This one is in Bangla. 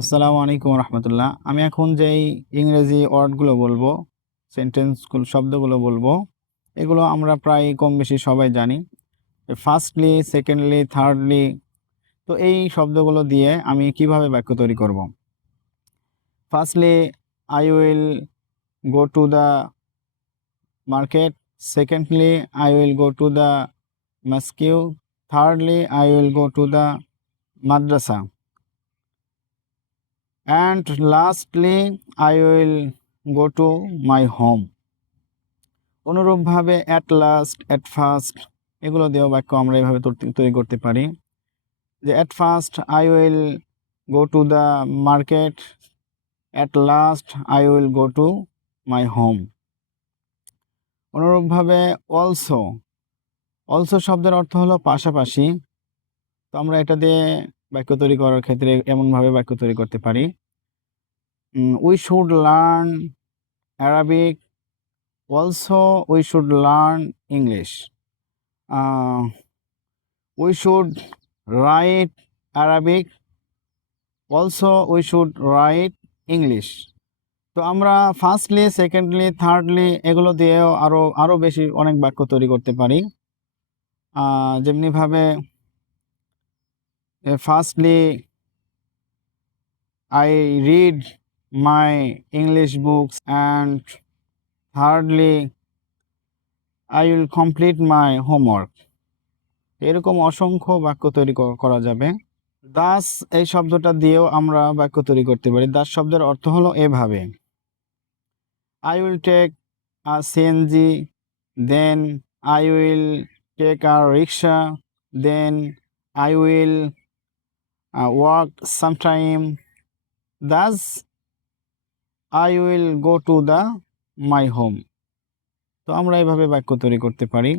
আসসালামু আলাইকুম রহমতুল্লাহ। আমি এখন যেই ইংরেজি ওয়ার্ডগুলো বলবো, সেন্টেন্সগুলো, শব্দগুলো বলবো, এগুলো আমরা প্রায় কম বেশি সবাই জানি। ফার্স্টলি, সেকেন্ডলি, থার্ডলি, তো এই শব্দগুলো দিয়ে আমি কিভাবে বাক্য তৈরি করব। Firstly, I will go to the market. Secondly, I will go to the mosque. Thirdly, I will go to the Madrasa. And lastly, I will go to my home. অনুরূপভাবে অ্যাট লাস্ট, অ্যাট ফার্স্ট, এগুলো দিয়েও বাক্য আমরা এভাবে তৈরি করতে পারি। যে at first I will go to the market, at last I will go to my home. অনুরূপভাবে অলসো, অলসো শব্দের অর্থ হলো পাশাপাশি। তো আমরা এটা দিয়ে বাক্য তৈরি করার ক্ষেত্রে এমনভাবে বাক্য তৈরি করতে পারি। We should learn Arabic, also we should learn English. We should write Arabic, also we should write English. তো আমরা ফার্স্টলি, সেকেন্ডলি, থার্ডলি এগুলো দিয়েও আরও বেশি অনেক বাক্য তৈরি করতে পারি। যেমনিভাবে firstly I read my English books, and thirdly I will complete my homework. এরকম অসংখ্য বাক্য তৈরি করা যাবে। দাস এই শব্দটা দিয়েও আমরা বাক্য তৈরি করতে পারি। দাস শব্দের অর্থ হলো এভাবে: I will take a CNG, then I will take a rickshaw, then I will walk sometime, thus I will go to the my home. তো আমরা এইভাবে বাক্য তৈরি করতে পারি।